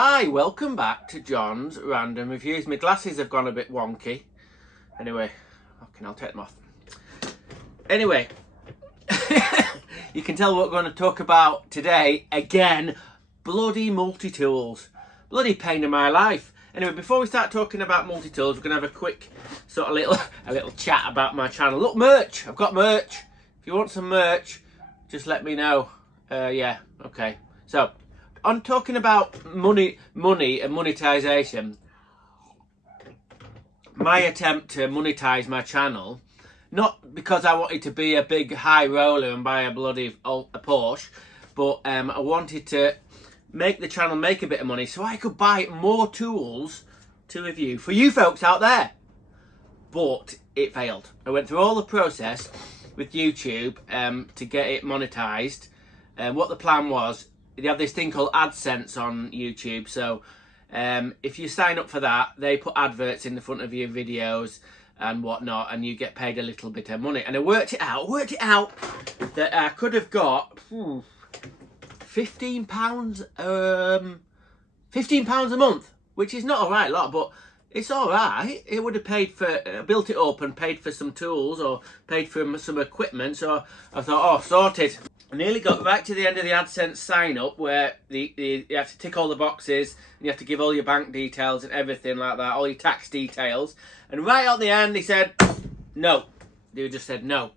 Hi, welcome back to John's Random Reviews. My glasses have gone a bit wonky. Anyway, okay, I'll take them off. Anyway, you can tell what we're going to talk about today. Again, bloody multi-tools. Bloody pain in my life. Anyway, before we start talking about multi-tools, we're going to have a quick sort of little chat about my channel. Look, merch. I've got merch. If you want some merch, just let me know. Yeah, okay. So, on talking about money and monetization, my attempt to monetize my channel, not because I wanted to be a big high roller and buy a bloody a Porsche, but I wanted to make the channel make a bit of money so I could buy more tools to review for you folks out there. But it failed. I went through all the process with YouTube to get it monetized. What the plan was, they have this thing called AdSense on YouTube. So if you sign up for that, they put adverts in the front of your videos and whatnot, and you get paid a little bit of money. And I worked it out that I could have got £15 £15 a month, which is not a right lot, but it's all right. It would have paid for, built it up and paid for some tools or paid for some equipment. So I thought, oh, sorted. I nearly got right to the end of the AdSense sign up where you have to tick all the boxes and you have to give all your bank details and everything like that, all your tax details. And right at the end, they said, no. They just said, no,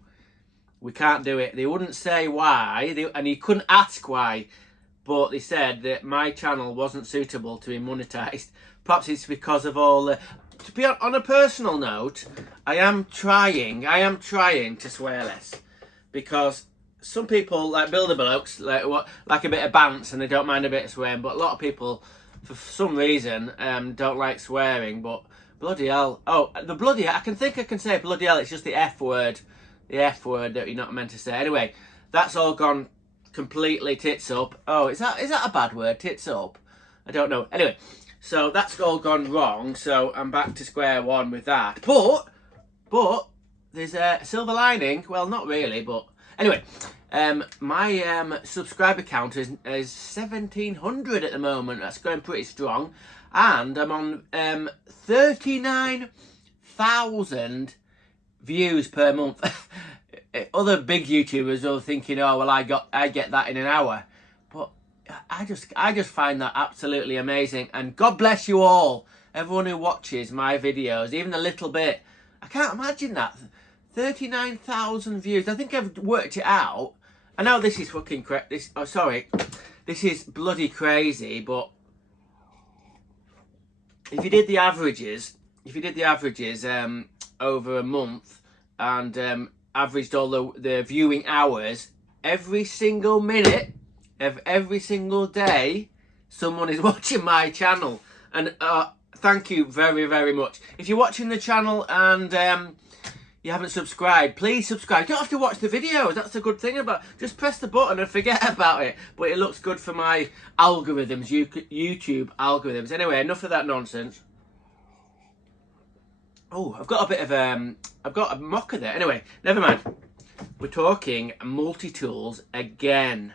we can't do it. They wouldn't say why, and you couldn't ask why, but they said that my channel wasn't suitable to be monetized. Perhaps it's because of all the... To be on a personal note, I am trying to swear less, because some people like builder blokes like a bit of bounce and they don't mind a bit of swearing, but a lot of people for some reason don't like swearing. But bloody hell, oh, the bloody, I can say bloody hell, it's just the F word that you're not meant to say. Anyway, that's all gone completely tits up. Oh, is that a bad word, tits up? I don't know. Anyway, so that's all gone wrong, so I'm back to square one with that. But there's a silver lining. Well, not really, but anyway, my subscriber count is 1,700 at the moment. That's going pretty strong, and I'm on 39,000 views per month. Other big YouTubers are thinking, oh well, I get that in an hour, but I just find that absolutely amazing. And God bless you all, everyone who watches my videos, even a little bit. I can't imagine that. 39,000 views. I think I've worked it out. I know this is fucking this is bloody crazy, but if you did the averages, over a month and averaged all the viewing hours, every single minute of every single day, someone is watching my channel. And thank you very, very much. If you're watching the channel and you haven't subscribed, please subscribe. You don't have to watch the videos. That's the good thing about it. Just press the button and forget about it. But it looks good for my algorithms, YouTube algorithms. Anyway, enough of that nonsense. Oh, I've got a bit of I've got a mocker there. Anyway, never mind. We're talking multi-tools again.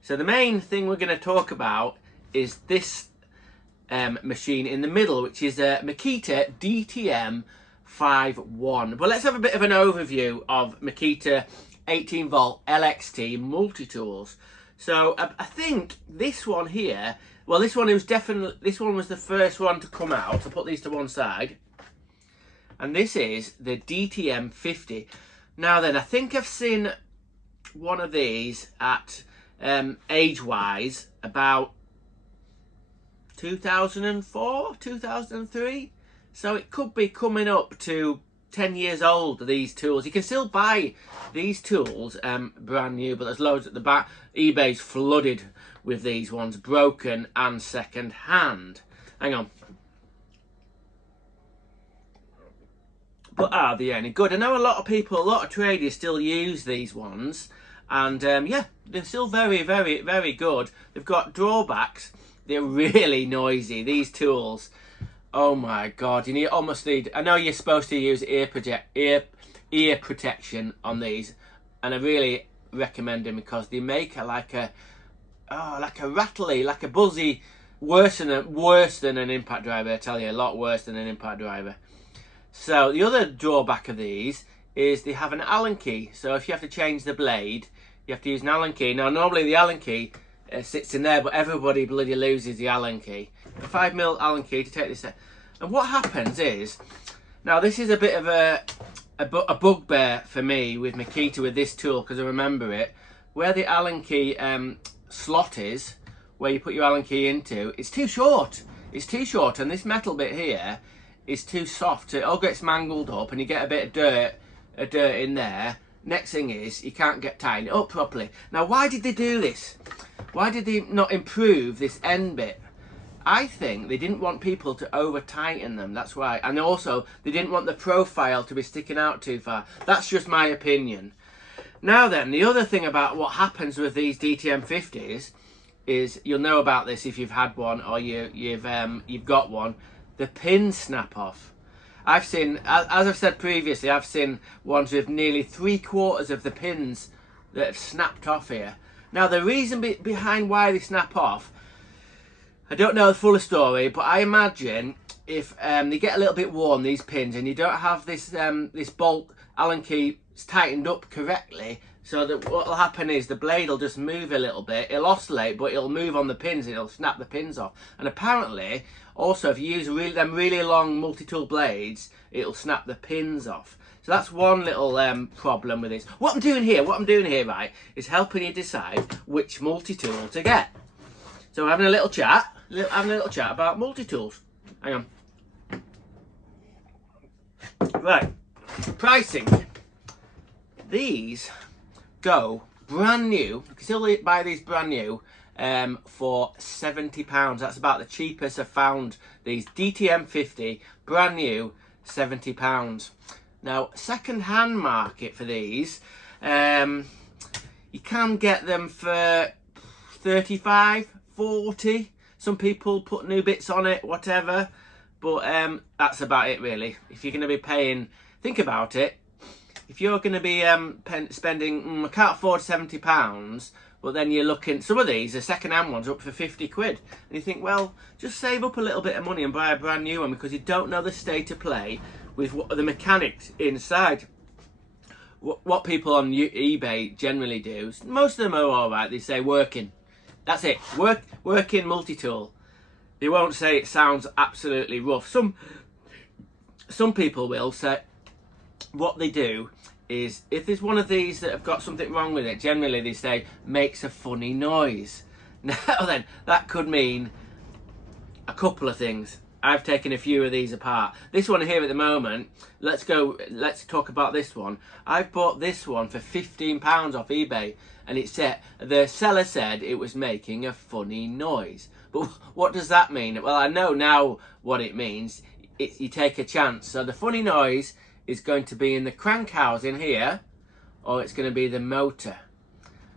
So the main thing we're going to talk about is this machine in the middle, which is a Makita DTM 5.1. But let's have a bit of an overview of Makita 18 volt LXT multi-tools. So I think this one here, well, this one was the first one to come out. I'll put these to one side. And this is the DTM 50. Now then, I think I've seen one of these at age-wise about 2004, 2003. So it could be coming up to 10 years old, these tools. You can still buy these tools brand new, but there's loads at the back. eBay's flooded with these ones, broken and second hand. Hang on. But are they any good? I know a lot of people, a lot of traders still use these ones. And yeah, they're still very, very, very good. They've got drawbacks. They're really noisy, these tools. Oh my God, you almost need, I know you're supposed to use ear protection on these, and I really recommend them because they make like a rattly, like a buzzy worse than an impact driver, I tell you, a lot worse than an impact driver. So the other drawback of these is they have an Allen key. So if you have to change the blade, you have to use an Allen key. Now normally the Allen key sits in there, but everybody bloody loses the Allen key. A 5mm Allen key to take this out. And what happens is, now this is a bit of a bugbear for me with Makita with this tool, because I remember it, where the Allen key slot is, where you put your Allen key into, it's too short. It's too short, and this metal bit here is too soft. It all gets mangled up, and you get a bit of dirt in there. Next thing is, you can't get tightened up properly. Now, why did they do this? Why did they not improve this end bit? I think they didn't want people to over tighten them, that's why. And also, they didn't want the profile to be sticking out too far. That's just my opinion. Now then, the other thing about what happens with these DTM50s is, you'll know about this if you've had one or you've got one, the pins snap off. I've seen, as I've said previously, I've seen ones with nearly 3/4 of the pins that have snapped off here. Now the reason behind why they snap off, I don't know the full story, but I imagine if they get a little bit worn, these pins, and you don't have this this bolt Allen key tightened up correctly, so that what will happen is the blade will just move a little bit. It'll oscillate, but it'll move on the pins and it'll snap the pins off. And apparently, also, if you use them really long multi-tool blades, it'll snap the pins off. So that's one little problem with this. What I'm doing here, right, is helping you decide which multi-tool to get. So we're having a little chat, about multi-tools. Hang on. Right, pricing. These go brand new. You can still buy these brand new for £70. That's about the cheapest I've found. These DTM50 brand new, £70. Now, second-hand market for these, you can get them for 35, 40. Some people put new bits on it, whatever. But that's about it, really. If you're going to be paying, think about it. If you're going to be spending, I can't afford £70, but then you're looking, some of these, the second-hand ones, are up for 50 quid. And you think, well, just save up a little bit of money and buy a brand new one, because you don't know the state of play with what the mechanics inside. What people on eBay generally do, most of them are all right. They say working. That's it. Working multi-tool. They won't say it sounds absolutely rough. Some people will say, what they do is, if there's one of these that have got something wrong with it, generally they say makes a funny noise. Now then, that could mean a couple of things. I've taken a few of these apart. This one here at the moment, let's talk about this one. I've bought this one for £15 off eBay, and it said, the seller said it was making a funny noise. But what does that mean? Well, I know now what it means. You take a chance. So the funny noise is going to be in the crank housing here, or it's going to be the motor.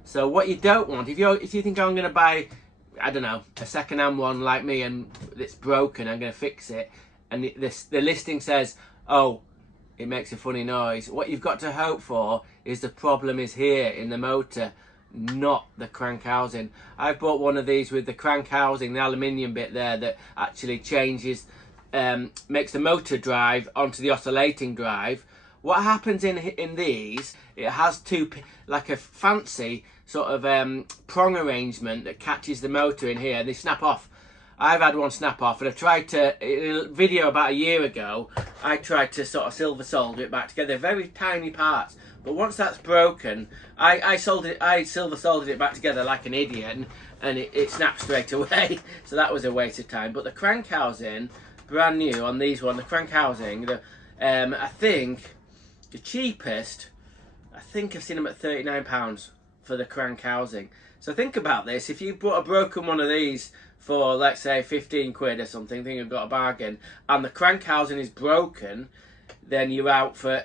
So what you don't want, if you think I'm going to buy, I don't know, a second-hand one like me and it's broken, I'm going to fix it, and the listing says, oh, it makes a funny noise, what you've got to hope for is the problem is here in the motor, not the crank housing. I've bought one of these with the crank housing, the aluminium bit there, that actually changes, makes the motor drive onto the oscillating drive. What happens in these, it has like a fancy sort of prong arrangement that catches the motor in here, and they snap off. I've had one snap off, and I tried to, in a video about a year ago, I tried to sort of silver solder it back together, very tiny parts. But once that's broken, I silver soldered it back together like an idiot, and it snapped straight away. So that was a waste of time. But the crank housing, brand new on these one, the crank housing, I think the cheapest, I think I've seen them at £39 for the crank housing. So think about this, if you bought a broken one of these for, let's say, 15 quid or something, think you've got a bargain, and the crank housing is broken, then you're out for,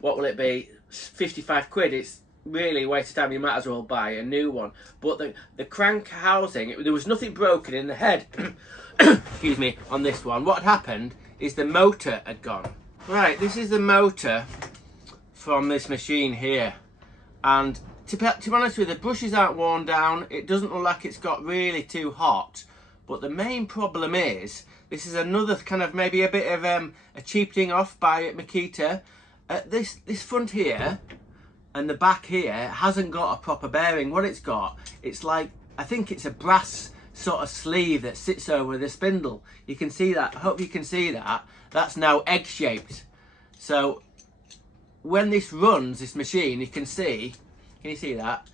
what will it be, 55 quid. It's really a waste of time. You might as well buy a new one. But the crank housing, there was nothing broken in the head, excuse me, on this one. What had happened is the motor had gone. Right, this is the motor from this machine here, and to be honest with you, the brushes aren't worn down. It doesn't look like it's got really too hot, But the main problem is, this is another kind of maybe a bit of a cheapening off by Makita. This front here and the back here hasn't got a proper bearing. What it's got, it's like, I think it's a brass sort of sleeve that sits over the spindle. You can see that. I hope you can see that. That's now egg-shaped. So when this runs, this machine, you can see, can you see that?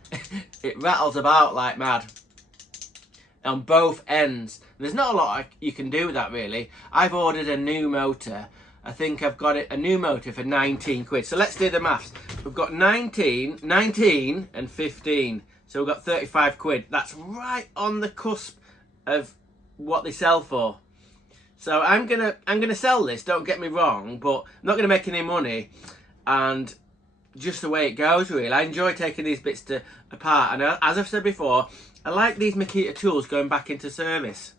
It rattles about like mad on both ends. There's not a lot you can do with that really. I've ordered a new motor. I think I've got a new motor for 19 quid. So let's do the maths. We've got 19 and 15. So we've got 35 quid. That's right on the cusp of what they sell for. So I'm gonna sell this, don't get me wrong, but I'm not gonna make any money, and just the way it goes really. I enjoy taking these bits apart, and as I've said before, I like these Makita tools going back into service.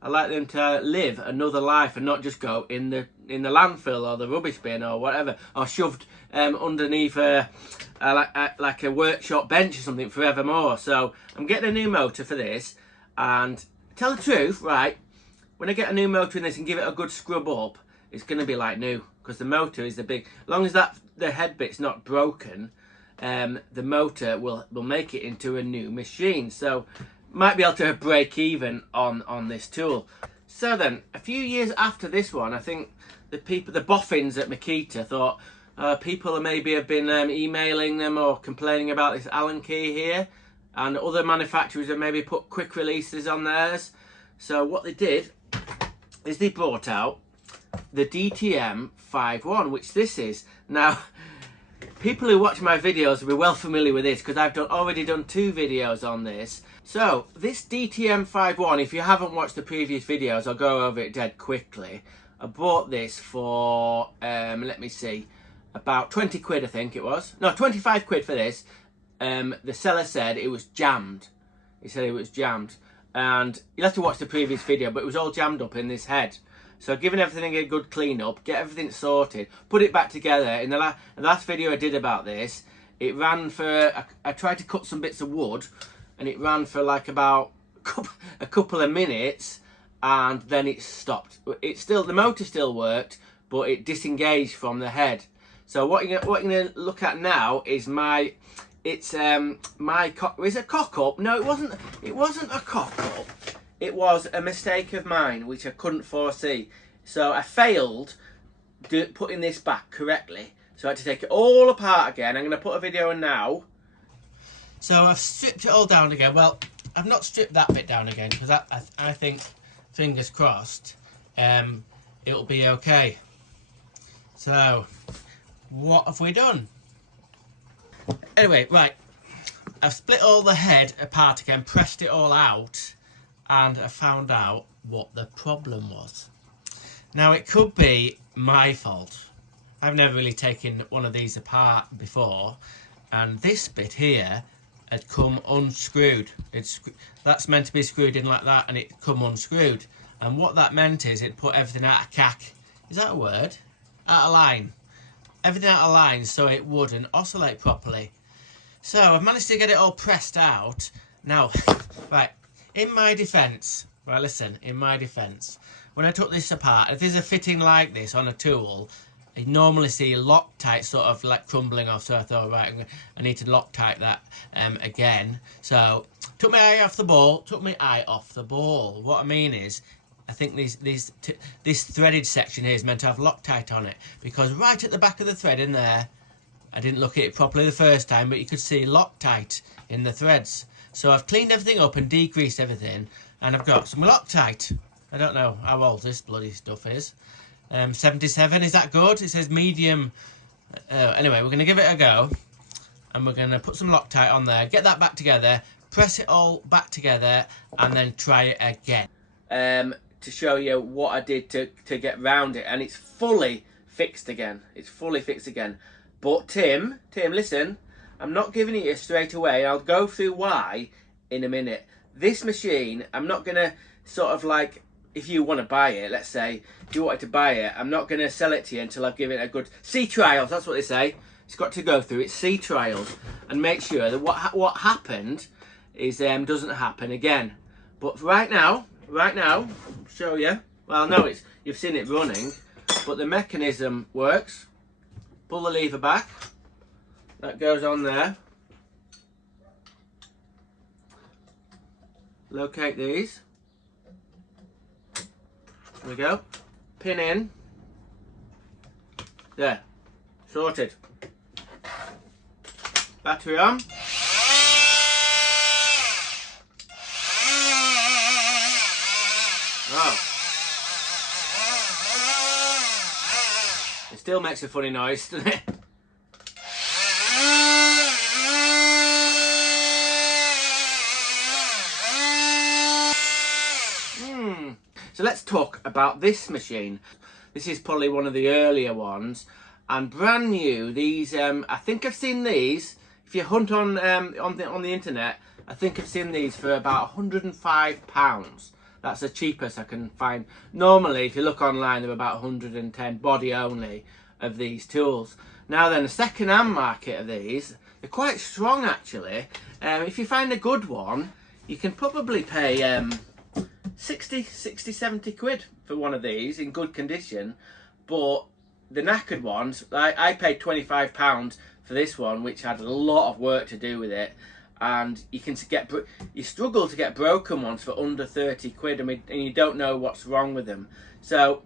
I like them to live another life and not just go in the landfill or the rubbish bin or whatever, or shoved underneath like a workshop bench or something forevermore. So I'm getting a new motor for this, and tell the truth, right, when I get a new motor in this and give it a good scrub up, it's going to be like new, because the motor is as long as the head bit's not broken, the motor will make it into a new machine. So might be able to break even on this tool. So then, a few years after this one, I think the boffins at Makita thought people maybe have been emailing them or complaining about this Allen key here, and other manufacturers have maybe put quick releases on theirs. So what they did is they brought out the DTM 51, which this is. Now, people who watch my videos will be well familiar with this, because I've already done 2 videos on this. So this DTM 51, if you haven't watched the previous videos, I'll go over it dead quickly. I bought this for, let me see, about 20 quid I think it was. No, 25 quid for this. The seller said it was jammed. He said it was jammed. And you'll have to watch the previous video, but it was all jammed up in this head. So giving everything a good clean up, get everything sorted, put it back together. In the last video I did about this, it ran for, I tried to cut some bits of wood, and it ran for like about a couple of minutes, and then it stopped. The motor still worked, but it disengaged from the head. So what you're going to look at now is it's a cock up. No, it wasn't a cock up. It was a mistake of mine, which I couldn't foresee. So I failed putting this back correctly. So I had to take it all apart again. I'm going to put a video in now. So I've stripped it all down again. Well, I've not stripped that bit down again, because I think, fingers crossed, it'll be okay. So what have we done? Anyway, right, I've split all the head apart again, pressed it all out, and I found out what the problem was. Now, it could be my fault. I've never really taken one of these apart before, and this bit here had come unscrewed. That's meant to be screwed in like that, and it come unscrewed. And what that meant is it put everything out of cack. Is that a word? Out of line. Everything out of line, so it wouldn't oscillate properly. So I've managed to get it all pressed out. Now, right, in my defence, right, listen, in my defence, when I took this apart, if there's a fitting like this on a tool, I normally see Loctite sort of like crumbling off, so I thought, right, I need to Loctite that again. So took my eye off the ball. What I mean is, I think this threaded section here is meant to have Loctite on it, because right at the back of the thread in there, I didn't look at it properly the first time, but you could see Loctite in the threads. So I've cleaned everything up and degreased everything, and I've got some Loctite. I don't know how old this bloody stuff is. 77, is that good? It says medium. Anyway, we're going to give it a go, and we're going to put some Loctite on there, get that back together, press it all back together, and then try it again. To show you what I did to get round it, and it's fully fixed again. It's fully fixed again. But Tim, listen, I'm not giving it you straight away. I'll go through why in a minute. This machine, I'm not going to sort of like, if you want to buy it, let's say, if you wanted to buy it, I'm not going to sell it to you until I've given it a good sea trials. That's what they say. It's got to go through its sea trials and make sure that what happened is doesn't happen again. But right now, right now, I'll show you. Well, no, you've seen it running, but the mechanism works. Pull the lever back. That goes on there. Locate these. There we go. Pin in. There. Sorted. Battery on. Oh. It still makes a funny noise, doesn't it? So let's talk about this machine. This is probably one of the earlier ones, and brand new. These, I think I've seen these. If you hunt on the internet, I think I've seen these for about £105. That's the cheapest I can find. Normally, if you look online, they're about 110 body only of these tools. Now then, the second-hand market of these, they're quite strong actually. If you find a good one, you can probably pay 60, 70 quid for one of these in good condition. But the knackered ones, I paid £25 for this one, which had a lot of work to do with it. And you struggle to get broken ones for under 30 quid. I mean, and you don't know what's wrong with them. So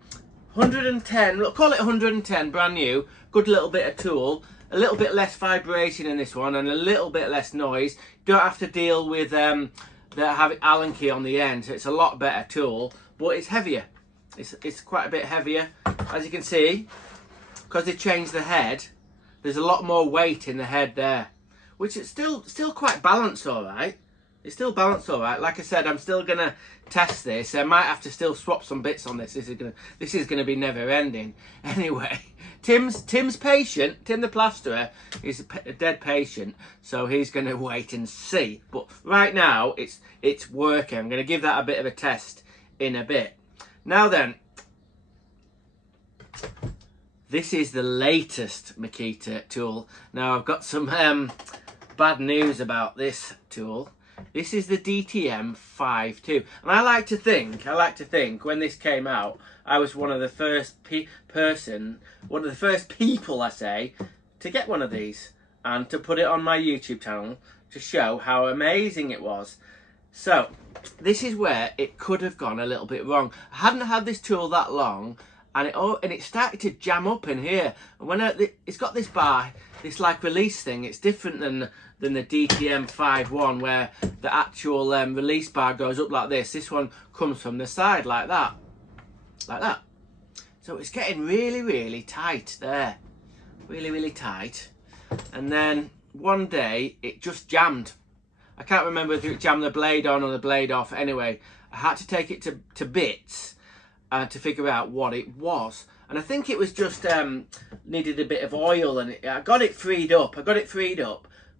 110, we'll call it 110, brand new, good little bit of tool, a little bit less vibration in this one and a little bit less noise. You don't have to deal with have Allen key on the end, so it's a lot better tool, but it's heavier. It's quite a bit heavier, as you can see, because they changed the head. There's a lot more weight in the head there, which is still quite balanced, all right. It's still balanced all right. Like I said, I'm still gonna test this. I might have to still swap some bits on this. This is gonna be never ending. Anyway, Tim's patient. Tim the plasterer is a dead patient, so he's gonna wait and see. But right now, it's working. I'm gonna give that a bit of a test in a bit. Now then, this is the latest Makita tool. Now I've got some bad news about this tool. This is the DTM 5.2, and I like to think when this came out, I was one of the first people, I say, to get one of these and to put it on my YouTube channel to show how amazing it was. So this is where it could have gone a little bit wrong. I hadn't had this tool that long, and it started to jam up in here. And when it's got this bar, this like release thing, it's different than the DTM 5.1 where the actual release bar goes up like this. This one comes from the side like that, So it's getting really, really tight there, really, really tight. And then one day it just jammed. I can't remember if it jammed the blade on or the blade off. Anyway, I had to take it to bits to figure out what it was. And I think it was just needed a bit of oil, and I got it freed up.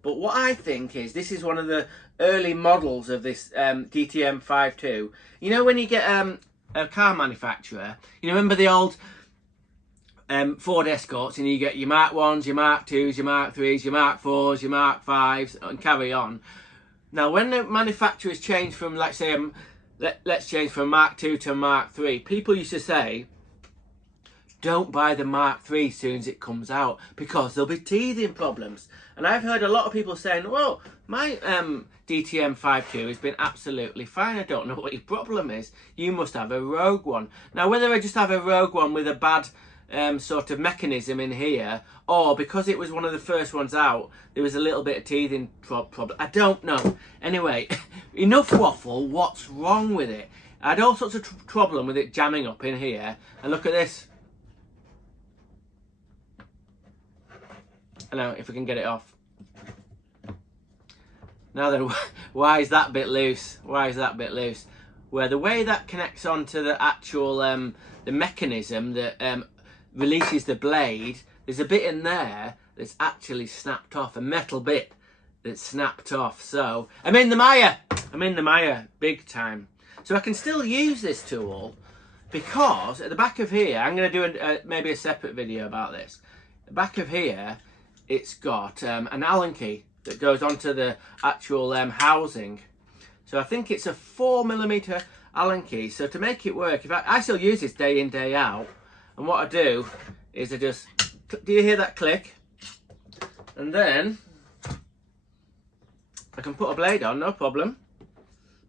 But what I think is this is one of the early models of this DTM 5.2. You know when you get a car manufacturer, you remember the old Ford Escorts, and you get your Mark 1s, your Mark 2s, your Mark 3s, your Mark 4s, your Mark 5s, and carry on. Now when the manufacturers change from, let's say, let's change from Mark 2 to Mark 3, people used to say, don't buy the Mark 3 as soon as it comes out because there'll be teething problems. And I've heard a lot of people saying, well, my DTM 5.2 has been absolutely fine. I don't know what your problem is. You must have a rogue one. Now, whether I just have a rogue one with a bad sort of mechanism in here, or because it was one of the first ones out, there was a little bit of teething problem. I don't know. Anyway, enough waffle. What's wrong with it? I had all sorts of problem with it jamming up in here. And look at this. I know, if we can get it off. Now then, why is that bit loose? Why is that bit loose? Where the way that connects onto the actual the mechanism that releases the blade, there's a bit in there that's actually snapped off, a metal bit that's snapped off. So I'm in the mire big time. So I can still use this tool because at the back of here, I'm going to do maybe a separate video about this. The back of here, it's got an Allen key that goes onto the actual housing. So I think it's a 4mm Allen keys. So to make it work, if I still use this day in, day out, and what I do is I just, do you hear that click? And then I can put a blade on, no problem.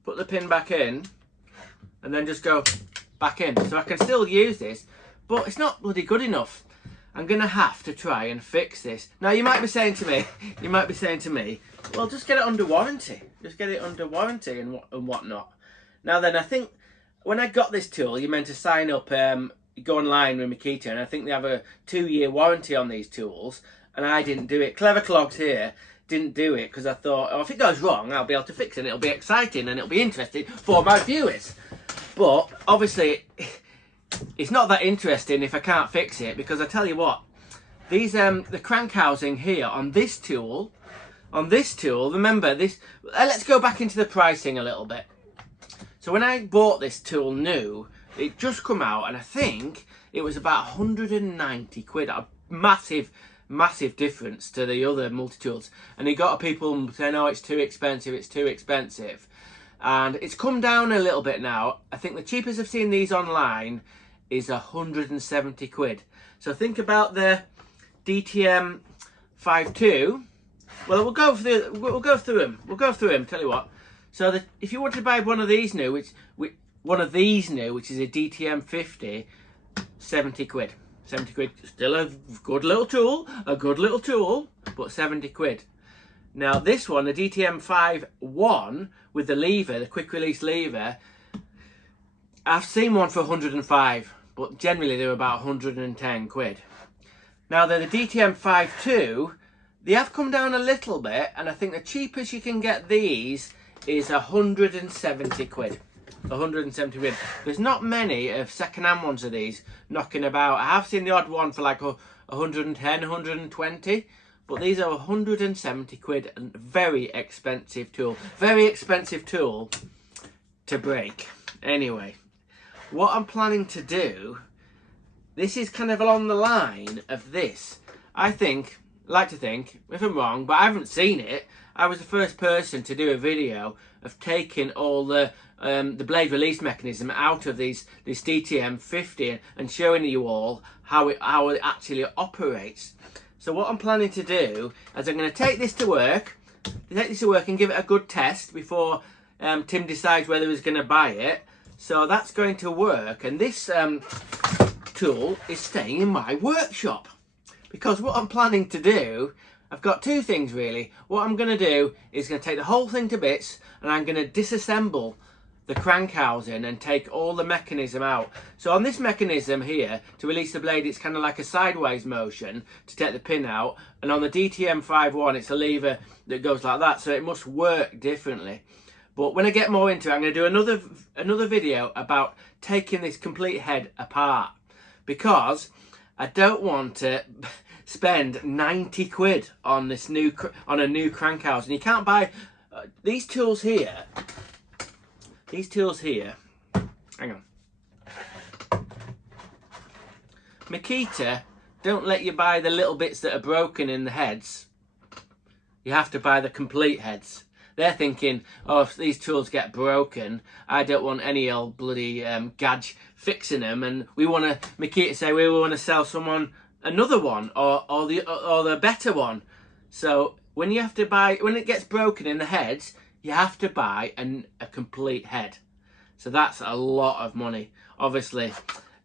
Put the pin back in, and then just go back in. So I can still use this, but it's not bloody good enough. I'm gonna have to try and fix this. Now you might be saying to me, well, just get it under warranty. Just get it under warranty and whatnot. Now then, I think when I got this tool, you're meant to sign up, go online with Makita, and I think they have a 2-year warranty on these tools, and I didn't do it. Clever Clogs here didn't do it because I thought, oh, if it goes wrong, I'll be able to fix it, and it'll be exciting and it'll be interesting for my viewers. But obviously, it's not that interesting if I can't fix it, because I tell you what, these the crank housing here on this tool, remember this, let's go back into the pricing a little bit. So when I bought this tool new, it just come out, and I think it was about 190 quid, a massive difference to the other multi-tools. And you got people saying, oh, it's too expensive, and it's come down a little bit now. I think the cheapest I've seen these online is 170 quid. So think about the DTM 5.2. Well, we'll go through them. Tell you what. So if you want to buy one of these new, which is a DTM 50, 70 quid. 70 quid, still a good little tool, but 70 quid. Now this one, the DTM 5.1 with the lever, the quick release lever, I've seen one for 105, but generally they're about 110 quid. Now the DTM 5.2, they have come down a little bit, and I think the cheapest you can get these is 170 quid. 170 quid. There's not many of second-hand ones of these knocking about. I have seen the odd one for like 110, 120, but these are 170 quid, and very expensive tool. Very expensive tool to break. Anyway, what I'm planning to do, this is kind of along the line of this. I like to think, if I'm wrong, but I haven't seen it, I was the first person to do a video of taking all the blade release mechanism out of this DTM 50 and showing you all how it actually operates. So what I'm planning to do is I'm going to take this to work and give it a good test before Tim decides whether he's going to buy it. So that's going to work, and this tool is staying in my workshop, because what I'm planning to do, I've got two things really. What I'm going to do is going to take the whole thing to bits, and I'm going to disassemble the crank housing and take all the mechanism out. So on this mechanism here, to release the blade, it's kind of like a sideways motion to take the pin out, and on the DTM 5.1 it's a lever that goes like that, so it must work differently. But when I get more into it, I'm going to do another video about taking this complete head apart, because I don't want to spend 90 quid on this on a new crank house. And you can't buy these tools here. Hang on. Makita don't let you buy the little bits that are broken in the heads. You have to buy the complete heads. They're thinking, oh, if these tools get broken, I don't want any old bloody gadge fixing them, and we want to, Makita say, we want to sell someone another one, or the better one. So when you have to buy, when it gets broken in the heads, you have to buy a complete head. So that's a lot of money. Obviously,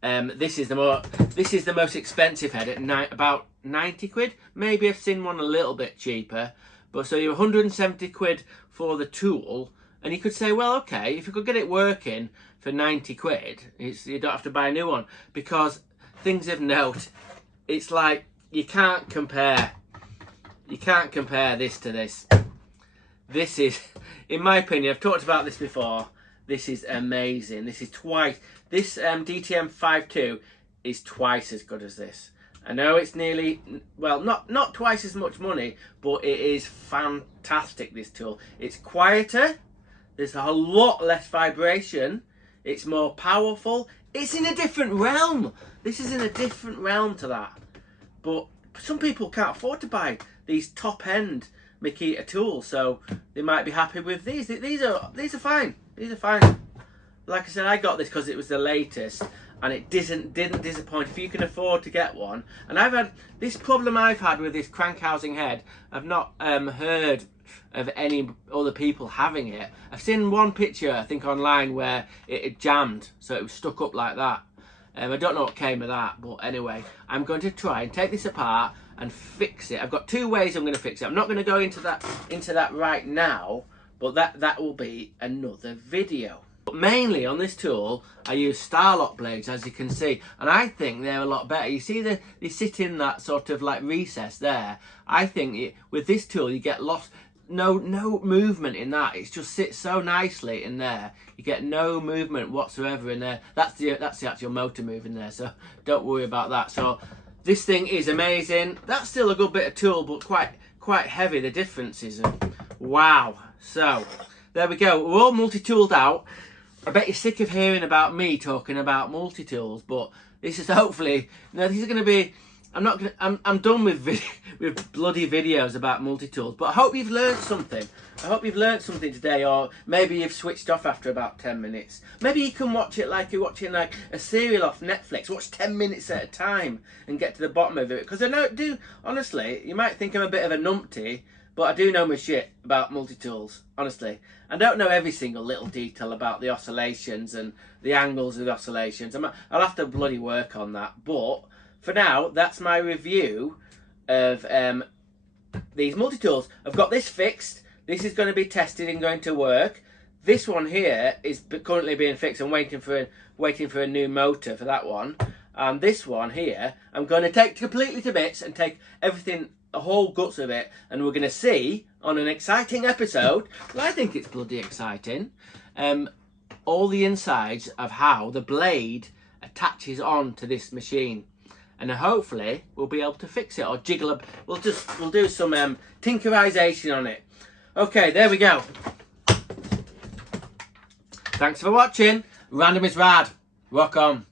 this is the most expensive head at about 90 quid. Maybe I've seen one a little bit cheaper. But so you're 170 quid for the tool, and you could say, well, okay, if you could get it working for 90 quid, you don't have to buy a new one. Because things of note, it's like you can't compare this to this. This is, in my opinion, I've talked about this before, this is amazing. This is twice, this DTM 5.2 is twice as good as this. I know it's nearly, well, not twice as much money, but it is fantastic, this tool. It's quieter, there's a lot less vibration, it's more powerful, it's in a different realm. This is in a different realm to that. But some people can't afford to buy these top-end Makita tools, so they might be happy with these. These are fine. These are fine. like I said, I got this because it was the latest, and it didn't disappoint. If you can afford to get one, and I've had this problem I've had with this crank housing head. I've not heard of any other people having it. I've seen one picture, I think, online where it had jammed, so it was stuck up like that. I don't know what came of that, but anyway, I'm going to try and take this apart and fix it. I've got two ways I'm going to fix it. I'm not going to go into that right now, but that will be another video. But mainly on this tool, I use Starlock blades, as you can see, and I think they're a lot better. You see they sit in that sort of like recess there. I think with this tool you get no movement in that. It just sits so nicely in there. You get no movement whatsoever in there. That's the actual motor moving there, so don't worry about that. So this thing is amazing. That's still a good bit of tool, but quite heavy. The difference is, wow. So there we go. We're all multi-tooled out. I bet you're sick of hearing about me talking about multi-tools, but this is hopefully, this is going to be, I'm done with bloody videos about multi-tools, but I hope you've learned something. I hope you've learned something today, or maybe you've switched off after about 10 minutes. Maybe you can watch it like you're watching like a serial off Netflix. Watch 10 minutes at a time and get to the bottom of it. Because I do, honestly, you might think I'm a bit of a numpty, but I do know my shit about multi-tools, honestly. I don't know every single little detail about the oscillations and the angles of the oscillations. I'll have to bloody work on that. But for now, that's my review of these multi-tools. I've got this fixed. This is going to be tested and going to work. This one here is currently being fixed. I'm waiting for a new motor for that one. And this one here, I'm going to take completely to bits and take everything, the whole guts of it, and we're going to see on an exciting episode, well, I think it's bloody exciting, all the insides of how the blade attaches on to this machine, and hopefully we'll be able to fix it or jiggle up. We'll do some tinkerization on it. Okay, there we go. Thanks for watching. Random is rad. Rock on.